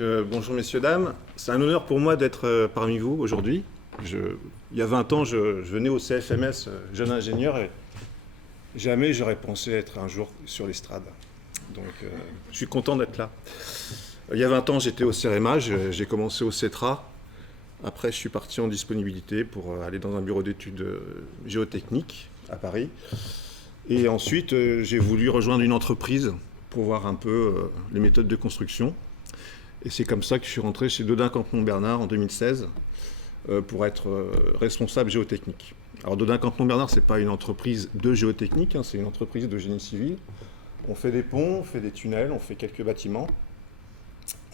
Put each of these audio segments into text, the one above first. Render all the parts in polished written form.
Bonjour messieurs, dames. C'est un honneur pour moi d'être parmi vous aujourd'hui. Il y a 20 ans, je venais au CFMS, jeune ingénieur, et jamais j'aurais pensé être un jour sur l'estrade. Donc je suis content d'être là. Il y a 20 ans, j'étais au CEREMA, j'ai commencé au CETRA. Après, je suis parti en disponibilité pour aller dans un bureau d'études géotechniques à Paris. Et ensuite, j'ai voulu rejoindre une entreprise pour voir un peu les méthodes de construction. Et c'est comme ça que je suis rentré chez Dodin Campenon Bernard en 2016 pour être responsable géotechnique. Alors Dodin Campenon Bernard, ce n'est pas une entreprise de géotechnique, c'est une entreprise de génie civil. On fait des ponts, on fait des tunnels, on fait quelques bâtiments.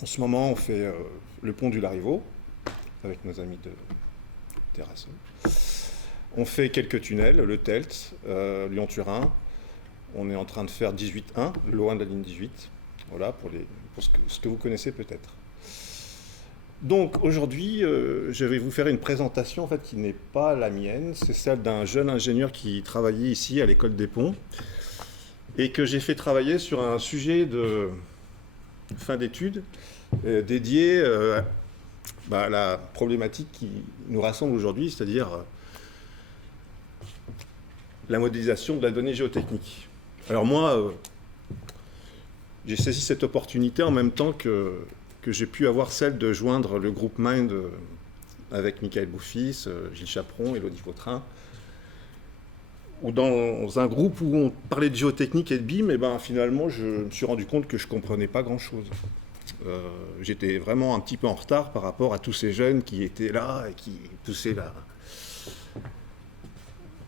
En ce moment, on fait le pont du Larivot avec nos amis de Terrassol. On fait quelques tunnels, le TELT, Lyon-Turin. On est en train de faire 18-1, le loin de la ligne 18. Voilà, pour ce que vous connaissez peut-être. Donc aujourd'hui, je vais vous faire une présentation en fait, qui n'est pas la mienne. C'est celle d'un jeune ingénieur qui travaillait ici à l'école des ponts et que j'ai fait travailler sur un sujet de fin d'études dédié à la problématique qui nous rassemble aujourd'hui, c'est-à-dire la modélisation de la donnée géotechnique. Alors moi, j'ai saisi cette opportunité en même temps que j'ai pu avoir celle de joindre le groupe Mind avec Michael Bouffis, Gilles Chaperon, Élodie Vautrin, ou dans un groupe où on parlait de géotechnique et de BIM, et ben finalement je me suis rendu compte que je ne comprenais pas grand-chose. J'étais vraiment un petit peu en retard par rapport à tous ces jeunes qui étaient là et qui poussaient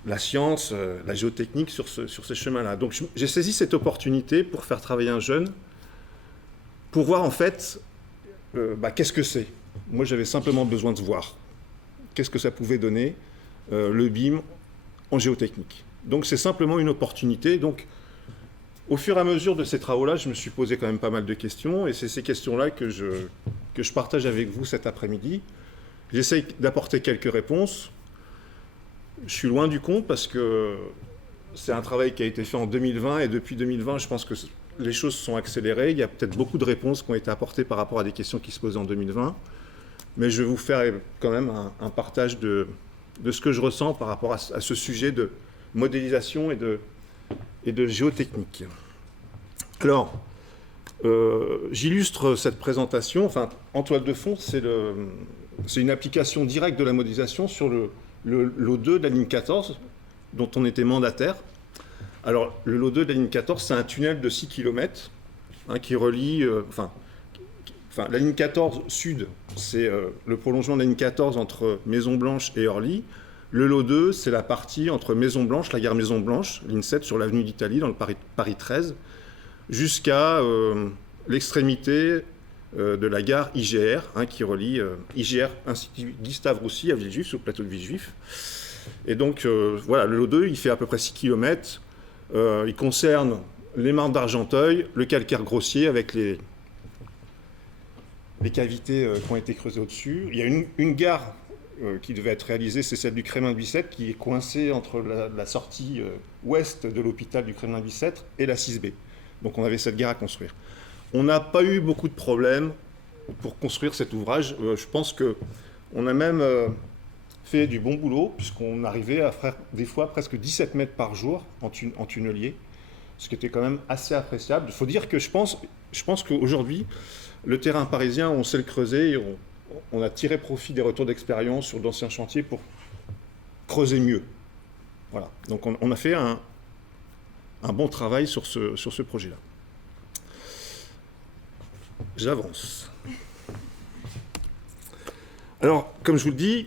la science, la géotechnique sur ces chemins-là. Donc j'ai saisi cette opportunité pour faire travailler un jeune, pour voir en fait qu'est-ce que c'est. Moi j'avais simplement besoin de voir qu'est-ce que ça pouvait donner le BIM en géotechnique. Donc c'est simplement une opportunité. Donc au fur et à mesure de ces travaux-là, je me suis posé quand même pas mal de questions et c'est ces questions-là que je partage avec vous cet après-midi. J'essaye d'apporter quelques réponses. Je suis loin du compte parce que c'est un travail qui a été fait en 2020 et depuis 2020, je pense que les choses sont accélérées. Il y a peut-être beaucoup de réponses qui ont été apportées par rapport à des questions qui se posaient en 2020. Mais je vais vous faire quand même un partage de ce que je ressens par rapport à ce sujet de modélisation et de géotechnique. Alors, j'illustre cette présentation. Enfin, en toile de fond, c'est une application directe de la modélisation sur le lot 2 de la ligne 14, dont on était mandataire. Alors, le lot 2 de la ligne 14, c'est un tunnel de 6 km qui relie... la ligne 14 sud, c'est le prolongement de la ligne 14 entre Maison-Blanche et Orly. Le lot 2, c'est la partie entre Maison-Blanche, la gare Maison-Blanche, ligne 7 sur l'avenue d'Italie, dans le Paris 13, jusqu'à l'extrémité de la gare IGR, qui relie IGR, Institut Gustave Roussy à Villejuif, sur le plateau de Villejuif. Et donc, voilà, le lot 2, il fait à peu près 6 km. Il concerne les mares d'Argenteuil, le calcaire grossier avec les cavités qui ont été creusées au-dessus. Il y a une gare qui devait être réalisée, c'est celle du Kremlin-Bicêtre, qui est coincée entre la sortie ouest de l'hôpital du Kremlin-Bicêtre et la 6B. Donc on avait cette gare à construire. On n'a pas eu beaucoup de problèmes pour construire cet ouvrage. Je pense qu'on a même fait du bon boulot, puisqu'on arrivait à faire des fois presque 17 mètres par jour en tunnelier, ce qui était quand même assez appréciable. Il faut dire que je pense qu'aujourd'hui, le terrain parisien, on sait le creuser, et on a tiré profit des retours d'expérience sur d'anciens chantiers pour creuser mieux. Voilà. Donc on a fait un bon travail sur ce projet-là. J'avance. Alors, comme je vous le dis,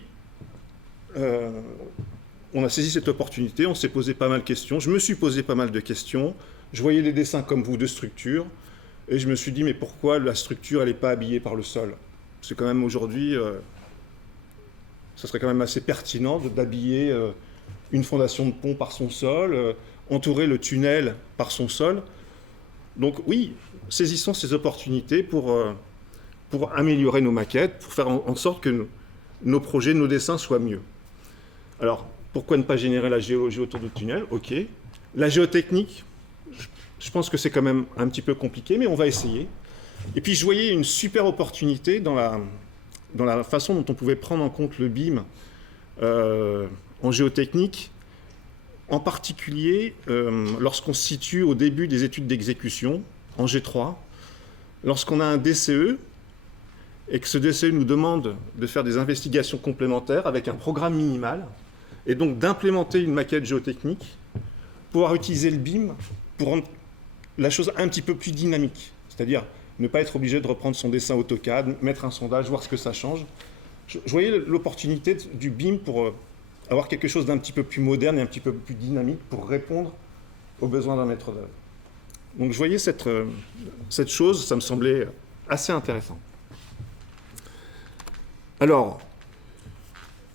on a saisi cette opportunité, on s'est posé pas mal de questions. Je me suis posé pas mal de questions. Je voyais les dessins comme vous de structure. Et je me suis dit, mais pourquoi la structure, elle n'est pas habillée par le sol ? C'est quand même aujourd'hui, ça serait quand même assez pertinent d'habiller une fondation de pont par son sol, entourer le tunnel par son sol. Donc oui, saisissons ces opportunités pour améliorer nos maquettes, pour faire en sorte que nos projets, nos dessins soient mieux. Alors, pourquoi ne pas générer la géologie autour du tunnel ? Ok. La géotechnique, je pense que c'est quand même un petit peu compliqué, mais on va essayer. Et puis je voyais une super opportunité dans la façon dont on pouvait prendre en compte le BIM en géotechnique, en particulier lorsqu'on se situe au début des études d'exécution, en G3, lorsqu'on a un DCE, et que ce DCE nous demande de faire des investigations complémentaires avec un programme minimal, et donc d'implémenter une maquette géotechnique, pouvoir utiliser le BIM pour rendre la chose un petit peu plus dynamique, c'est-à-dire ne pas être obligé de reprendre son dessin AutoCAD, mettre un sondage, voir ce que ça change. Je voyais l'opportunité du BIM pour avoir quelque chose d'un petit peu plus moderne et un petit peu plus dynamique pour répondre aux besoins d'un maître d'œuvre. Donc je voyais cette chose, ça me semblait assez intéressant. Alors,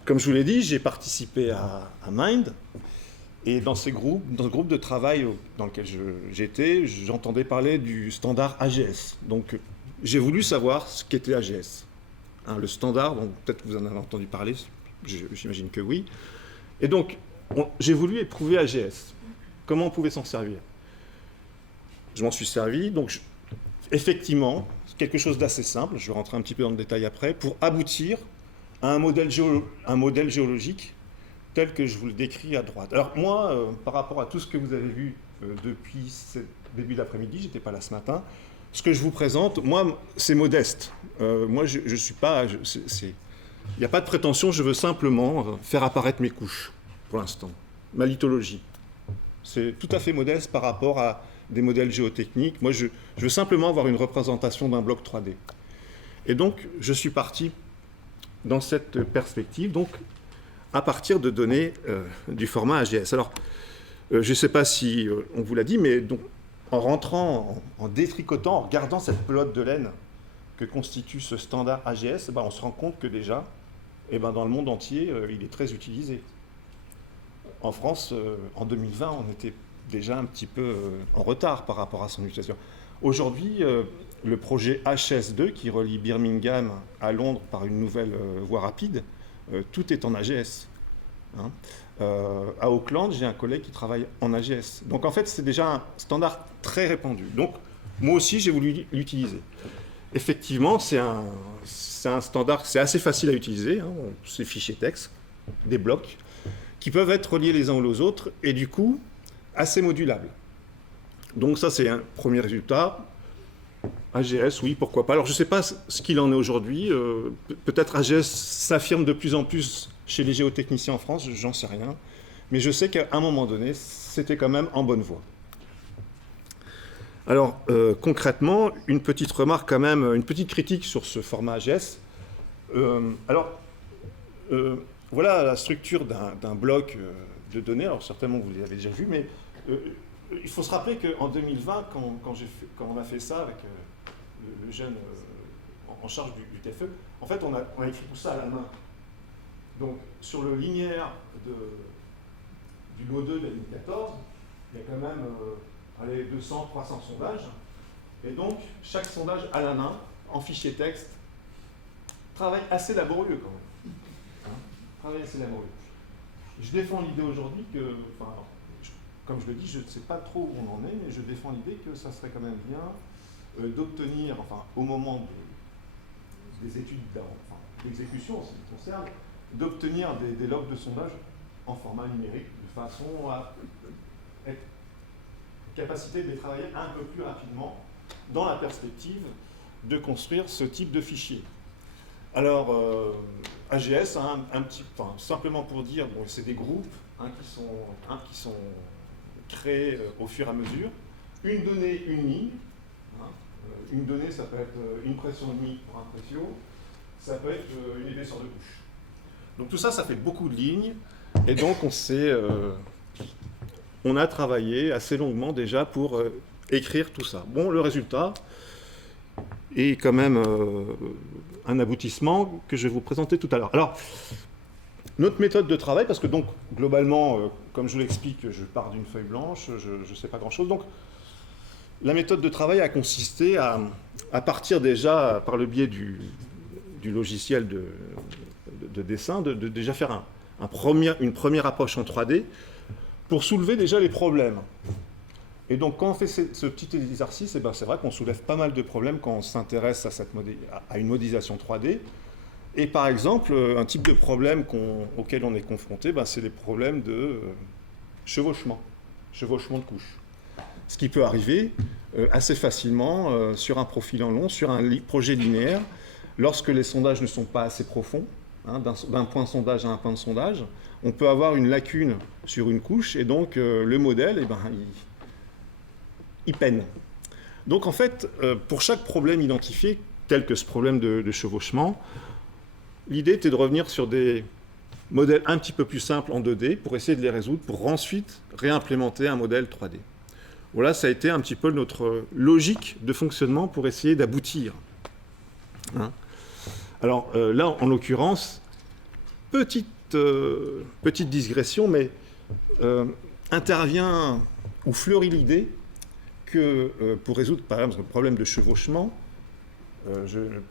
comme je vous l'ai dit, j'ai participé à Mind, et dans ce groupe de travail dans lequel j'étais, j'entendais parler du standard AGS. Donc j'ai voulu savoir ce qu'était AGS. Hein, le standard, donc peut-être que vous en avez entendu parler, j'imagine que oui. Et donc, j'ai voulu éprouver AGS. Comment on pouvait s'en servir? Je m'en suis servi, donc effectivement, quelque chose d'assez simple, je vais rentrer un petit peu dans le détail après, pour aboutir à un modèle géologique tel que je vous le décris à droite. Alors moi, par rapport à tout ce que vous avez vu depuis ce début d'après-midi, j'étais pas là ce matin, ce que je vous présente, moi, c'est modeste. Moi, je suis pas... Il n'y a pas de prétention, je veux simplement faire apparaître mes couches, pour l'instant. Ma lithologie. C'est tout à fait modeste par rapport à des modèles géotechniques. Moi, je veux simplement avoir une représentation d'un bloc 3D. Et donc, je suis parti dans cette perspective, donc à partir de données du format AGS. Alors, je ne sais pas si on vous l'a dit, mais donc, en rentrant, en détricotant, en regardant cette pelote de laine que constitue ce standard AGS, on se rend compte que déjà, dans le monde entier, il est très utilisé. En France, en 2020, on était déjà un petit peu en retard par rapport à son utilisation. Aujourd'hui, le projet HS2, qui relie Birmingham à Londres par une nouvelle voie rapide, tout est en AGS. Hein. À Auckland, j'ai un collègue qui travaille en AGS. Donc en fait, c'est déjà un standard très répandu. Donc moi aussi, j'ai voulu l'utiliser. Effectivement, c'est un standard, c'est assez facile à utiliser. Hein. C'est fichiers texte, des blocs, qui peuvent être reliés les uns aux autres, et du coup, assez modulables. Donc ça, c'est un premier résultat. AGS, oui, pourquoi pas. Alors je ne sais pas ce qu'il en est aujourd'hui. Peut-être AGS s'affirme de plus en plus chez les géotechniciens en France, j'en sais rien. Mais je sais qu'à un moment donné, c'était quand même en bonne voie. Alors, concrètement, une petite remarque quand même, une petite critique sur ce format AGS. Voilà la structure d'un bloc de données. Alors certainement, vous l'avez déjà vu, mais il faut se rappeler qu'en 2020, quand on a fait ça avec le jeune en charge du TFE, en fait, on a écrit tout ça à la main. Donc, sur le linéaire du lot 2 de la ligne 14, il y a quand même 200, 300 sondages. Et donc, chaque sondage à la main, en fichier texte, travail assez laborieux quand même. Hein, travail assez laborieux. Je défends l'idée aujourd'hui que, comme je le dis, je ne sais pas trop où on en est, mais je défends l'idée que ça serait quand même bien d'obtenir, au moment des études d'exécution en ce qui me concerne, d'obtenir des logs de sondage en format numérique, de façon à être capacité de les travailler un peu plus rapidement dans la perspective de construire ce type de fichier. Alors, AGS, simplement pour dire, c'est des groupes qui sont créés au fur et à mesure. Une donnée, une ligne. Une donnée, ça peut être une pression unique pour un précio, ça peut être une épaisseur de couche. Donc tout ça, ça fait beaucoup de lignes, et donc on a travaillé assez longuement déjà pour écrire tout ça. Bon, le résultat est quand même un aboutissement que je vais vous présenter tout à l'heure. Alors, notre méthode de travail, parce que donc, globalement, comme je l'explique, je pars d'une feuille blanche, je ne sais pas grand-chose, donc la méthode de travail a consisté à partir déjà, par le biais du logiciel de dessin, de déjà faire une première approche en 3D pour soulever déjà les problèmes. Et donc, quand on fait ce petit exercice, eh ben, c'est vrai qu'on soulève pas mal de problèmes quand on s'intéresse à une modélisation 3D. Et par exemple, un type de problème auquel on est confronté, ben, c'est les problèmes de chevauchement de couches. Ce qui peut arriver assez facilement sur un profil en long, sur un projet linéaire, lorsque les sondages ne sont pas assez profonds, hein, d'un point de sondage à un point de sondage, on peut avoir une lacune sur une couche, et donc le modèle, eh ben, il peine. Donc en fait, pour chaque problème identifié, tel que ce problème de chevauchement, l'idée était de revenir sur des modèles un petit peu plus simples en 2D pour essayer de les résoudre, pour ensuite réimplémenter un modèle 3D. Voilà, ça a été un petit peu notre logique de fonctionnement pour essayer d'aboutir. Hein. Alors là, en l'occurrence, petite digression, mais intervient ou fleurit l'idée que pour résoudre par exemple le problème de chevauchement,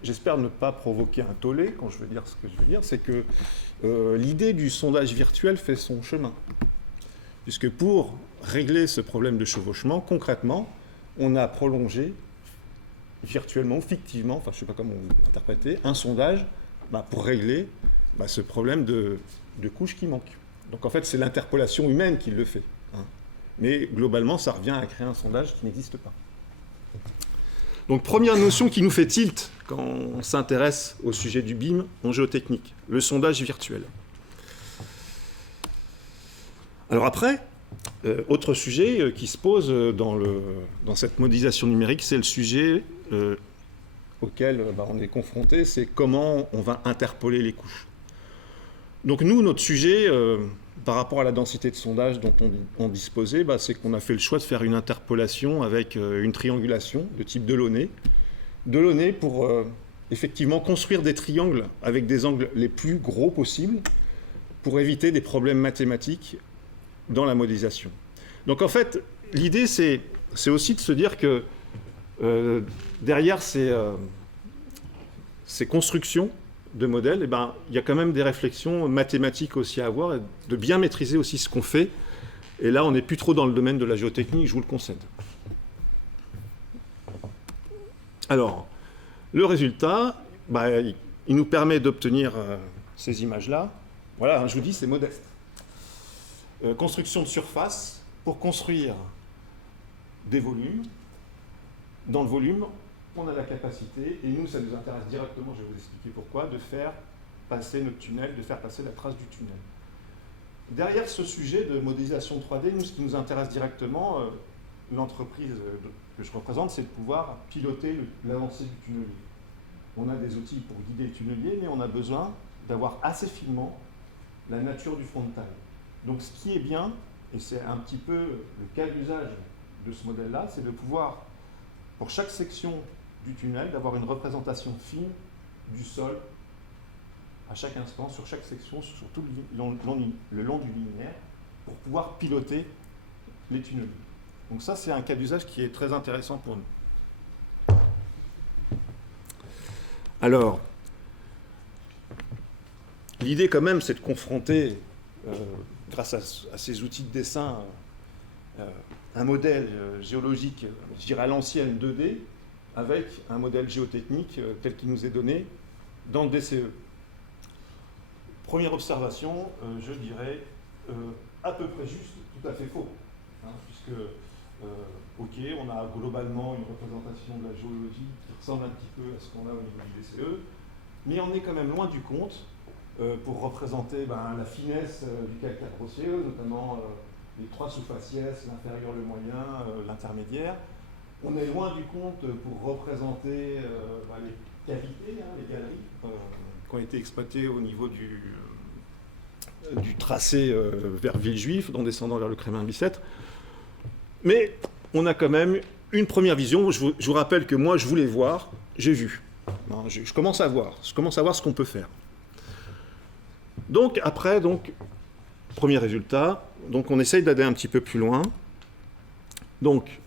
j'espère ne pas provoquer un tollé quand je veux dire ce que je veux dire, c'est que l'idée du sondage virtuel fait son chemin. Puisque pour régler ce problème de chevauchement, concrètement, on a prolongé virtuellement, fictivement, enfin je ne sais pas comment vous interprétez, un sondage pour régler ce problème de couches qui manquent. Donc en fait, c'est l'interpolation humaine qui le fait. Hein. Mais globalement, ça revient à créer un sondage qui n'existe pas. Donc première notion qui nous fait tilt quand on s'intéresse au sujet du BIM en géotechnique, le sondage virtuel. Alors après, autre sujet qui se pose dans cette modélisation numérique, c'est le sujet auquel on est confronté, c'est comment on va interpoler les couches. Donc nous, notre sujet, par rapport à la densité de sondage dont on disposait, c'est qu'on a fait le choix de faire une interpolation avec une triangulation de type Delaunay. Delaunay pour effectivement construire des triangles avec des angles les plus gros possibles pour éviter des problèmes mathématiques dans la modélisation. Donc en fait, l'idée c'est aussi de se dire que derrière ces constructions de modèles, il y a quand même des réflexions mathématiques aussi à avoir, et de bien maîtriser aussi ce qu'on fait. Et là, on n'est plus trop dans le domaine de la géotechnique, je vous le concède. Alors, le résultat, il nous permet d'obtenir ces images-là. Voilà, je vous dis, c'est modeste. Construction de surface pour construire des volumes. Dans le volume, on a la capacité, et nous, ça nous intéresse directement, je vais vous expliquer pourquoi, de faire passer notre tunnel, de faire passer la trace du tunnel. Derrière ce sujet de modélisation 3D, nous, ce qui nous intéresse directement, l'entreprise que je représente, c'est de pouvoir piloter l'avancée du tunnelier. On a des outils pour guider le tunnelier, mais on a besoin d'avoir assez finement la nature du frontal. Donc ce qui est bien, et c'est un petit peu le cas d'usage de ce modèle-là, c'est de pouvoir, pour chaque section du tunnel, d'avoir une représentation fine du sol à chaque instant, sur chaque section, sur tout le long du linéaire, pour pouvoir piloter les tunneliers. Donc ça, c'est un cas d'usage qui est très intéressant pour nous. Alors, l'idée quand même, c'est de confronter, grâce à ces outils de dessin, un modèle géologique, je dirais à l'ancienne 2D, avec un modèle géotechnique tel qu'il nous est donné dans le DCE. Première observation, je dirais à peu près juste, tout à fait faux. Hein, puisque, ok, on a globalement une représentation de la géologie qui ressemble un petit peu à ce qu'on a au niveau du DCE, mais on est quand même loin du compte pour représenter la finesse du calcaire grossier, notamment les trois sous-faciès, l'inférieur, le moyen, l'intermédiaire. On est loin du compte pour représenter les cavités, les galeries, qui ont été exploitées au niveau du tracé vers Villejuif, en descendant vers le Crémin Bicêtre. Mais on a quand même une première vision. Je vous rappelle que moi, je voulais voir, j'ai vu. Je commence à voir ce qu'on peut faire. Donc après, premier résultat, on essaye d'aller un petit peu plus loin. Donc,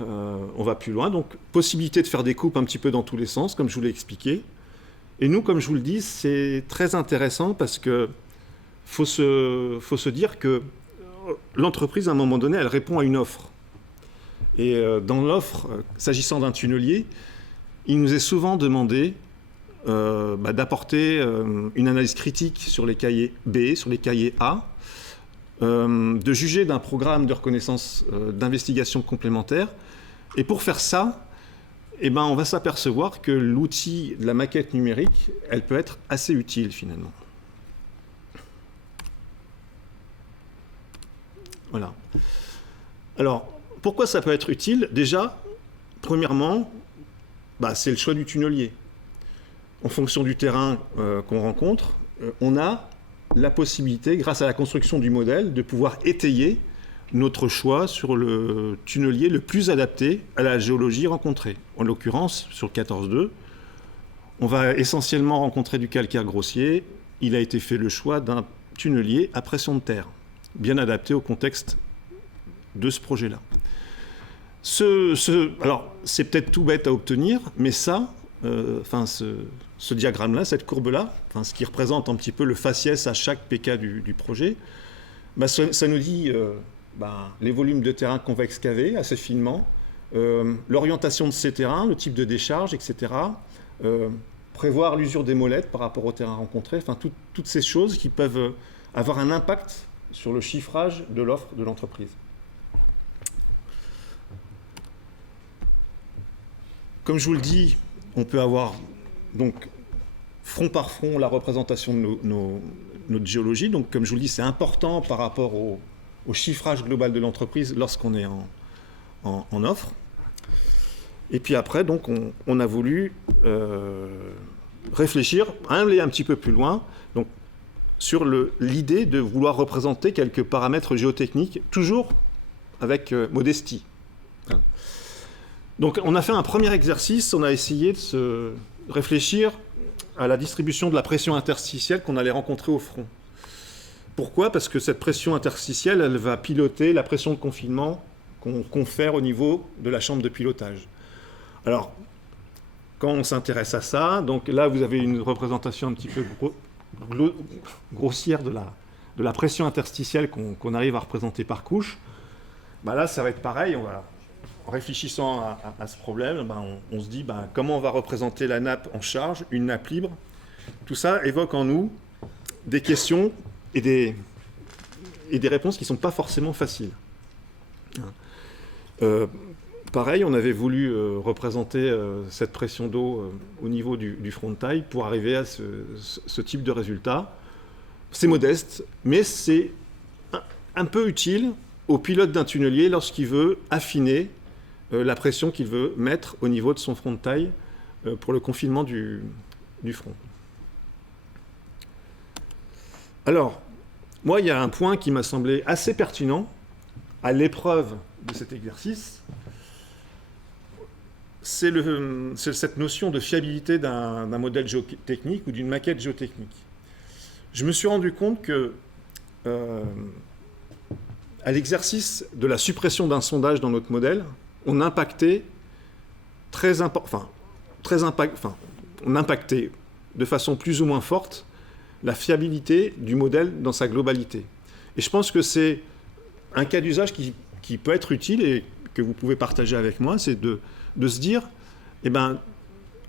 on va plus loin. Donc, possibilité de faire des coupes un petit peu dans tous les sens, comme je vous l'ai expliqué. Et nous, comme je vous le dis, c'est très intéressant parce que faut se dire que l'entreprise, à un moment donné, elle répond à une offre. Et dans l'offre, s'agissant d'un tunnelier, il nous est souvent demandé d'apporter une analyse critique sur les cahiers B, sur les cahiers A, de juger d'un programme de reconnaissance d'investigation complémentaire. Et pour faire ça, on va s'apercevoir que l'outil de la maquette numérique, elle peut être assez utile finalement. Voilà. Alors, pourquoi ça peut être utile? Déjà, premièrement, c'est le choix du tunnelier. En fonction du terrain qu'on rencontre, on a la possibilité, grâce à la construction du modèle, de pouvoir étayer notre choix sur le tunnelier le plus adapté à la géologie rencontrée. En l'occurrence, sur le 14.2, on va essentiellement rencontrer du calcaire grossier. Il a été fait le choix d'un tunnelier à pression de terre, bien adapté au contexte de ce projet-là. Alors, c'est peut-être tout bête à obtenir, mais ça, ce diagramme-là, cette courbe-là, ce qui représente un petit peu le faciès à chaque PK du projet, ça nous dit les volumes de terrain qu'on va excaver assez finement, l'orientation de ces terrains, le type de décharge, etc. Prévoir l'usure des molettes par rapport au terrain rencontré, toutes ces choses qui peuvent avoir un impact sur le chiffrage de l'offre de l'entreprise. Comme je vous le dis, on peut avoir donc front par front la représentation de notre géologie. Donc, comme je vous le dis, c'est important par rapport au chiffrage global de l'entreprise lorsqu'on est en offre. Et puis après, donc, on a voulu réfléchir, aller un petit peu plus loin, donc, sur l'idée de vouloir représenter quelques paramètres géotechniques, toujours avec modestie. Donc on a fait un premier exercice, on a essayé de se réfléchir à la distribution de la pression interstitielle qu'on allait rencontrer au front. Pourquoi? Parce que cette pression interstitielle, elle va piloter la pression de confinement qu'on confère au niveau de la chambre de pilotage. Alors, quand on s'intéresse à ça, donc là vous avez une représentation un petit peu grossière de la pression interstitielle qu'on arrive à représenter par couche. Là, ça va être pareil, en réfléchissant à ce problème, on se dit comment on va représenter la nappe en charge, une nappe libre. Tout ça évoque en nous des questions et des réponses qui ne sont pas forcément faciles. Pareil, on avait voulu représenter cette pression d'eau au niveau du front de taille pour arriver à ce type de résultat. C'est modeste, mais c'est un peu utile au pilote d'un tunnelier lorsqu'il veut affiner la pression qu'il veut mettre au niveau de son front de taille pour le confinement du front. Alors, moi, il y a un point qui m'a semblé assez pertinent à l'épreuve de cet exercice. C'est cette notion de fiabilité d'un modèle géotechnique ou d'une maquette géotechnique. Je me suis rendu compte que à l'exercice de la suppression d'un sondage dans notre modèle, on impactait on impactait de façon plus ou moins forte la fiabilité du modèle dans sa globalité. Et je pense que c'est un cas d'usage qui peut être utile et que vous pouvez partager avec moi, c'est de se dire,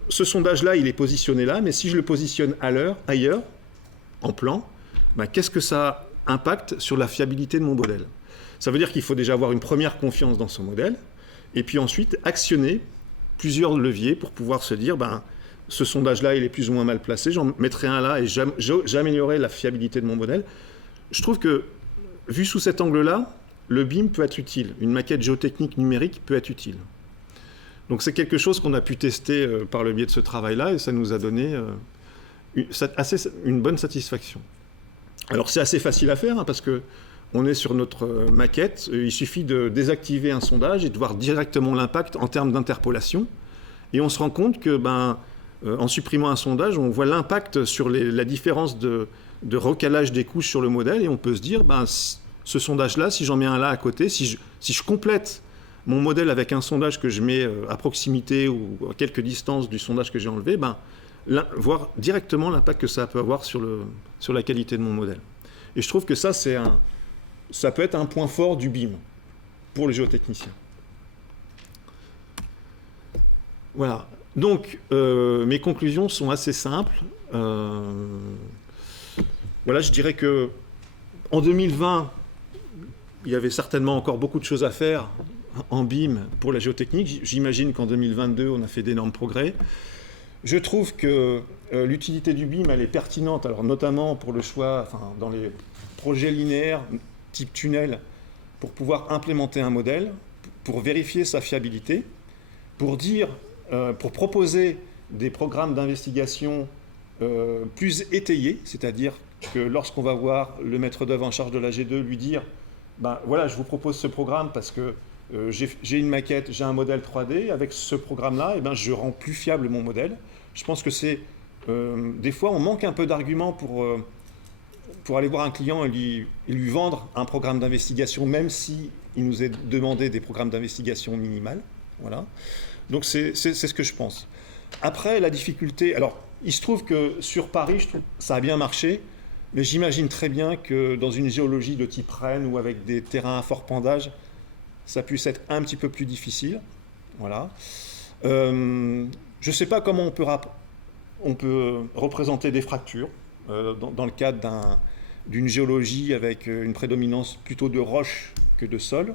ce sondage-là, il est positionné là, mais si je le positionne ailleurs, en plan, qu'est-ce que ça impacte sur la fiabilité de mon modèle? Ça veut dire qu'il faut déjà avoir une première confiance dans son modèle, et puis ensuite actionner plusieurs leviers pour pouvoir se dire, ce sondage-là, il est plus ou moins mal placé, j'en mettrai un là et j'améliorerai la fiabilité de mon modèle. Je trouve que, vu sous cet angle-là, le BIM peut être utile, une maquette géotechnique numérique peut être utile. Donc c'est quelque chose qu'on a pu tester par le biais de ce travail-là, et ça nous a donné une bonne satisfaction. Alors c'est assez facile à faire, parce que on est sur notre maquette, il suffit de désactiver un sondage et de voir directement l'impact en termes d'interpolation. Et on se rend compte que, en supprimant un sondage, on voit l'impact sur la différence de recalage des couches sur le modèle, et on peut se dire, ce sondage-là, si j'en mets un là à côté, si je complète mon modèle avec un sondage que je mets à proximité ou à quelques distances du sondage que j'ai enlevé, voir directement l'impact que ça peut avoir sur la qualité de mon modèle. Et je trouve que ça, c'est ça peut être un point fort du BIM pour les géotechniciens. Voilà. Donc, mes conclusions sont assez simples. Voilà, je dirais que en 2020, il y avait certainement encore beaucoup de choses à faire en BIM pour la géotechnique. J'imagine qu'en 2022, on a fait d'énormes progrès. Je trouve que l'utilité du BIM, elle est pertinente, alors notamment pour le choix, enfin, dans les projets linéaires, type tunnel, pour pouvoir implémenter un modèle, pour vérifier sa fiabilité, pour proposer des programmes d'investigation plus étayés, c'est-à-dire que lorsqu'on va voir le maître d'œuvre en charge de la G2, lui dire ben, voilà, je vous propose ce programme parce que j'ai une maquette, j'ai un modèle 3D, avec ce programme-là, eh ben, je rends plus fiable mon modèle. Je pense que c'est... des fois, on manque un peu d'arguments pour aller voir un client et lui vendre un programme d'investigation, même si il nous est demandé des programmes d'investigation minimales. Voilà. Donc c'est ce que je pense. Après, la difficulté... Alors, il se trouve que sur Paris, ça a bien marché, mais j'imagine très bien que dans une géologie de type Rennes ou avec des terrains à fort pendage, ça puisse être un petit peu plus difficile. Voilà. Je ne sais pas comment on peut représenter des fractures dans le cadre d'une géologie avec une prédominance plutôt de roche que de sol.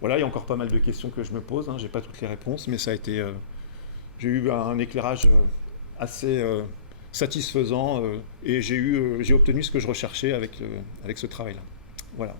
Voilà, il y a encore pas mal de questions que je me pose. Je n'ai pas toutes les réponses, mais ça a été... j'ai eu un éclairage assez satisfaisant et j'ai obtenu ce que je recherchais avec ce travail-là. Voilà.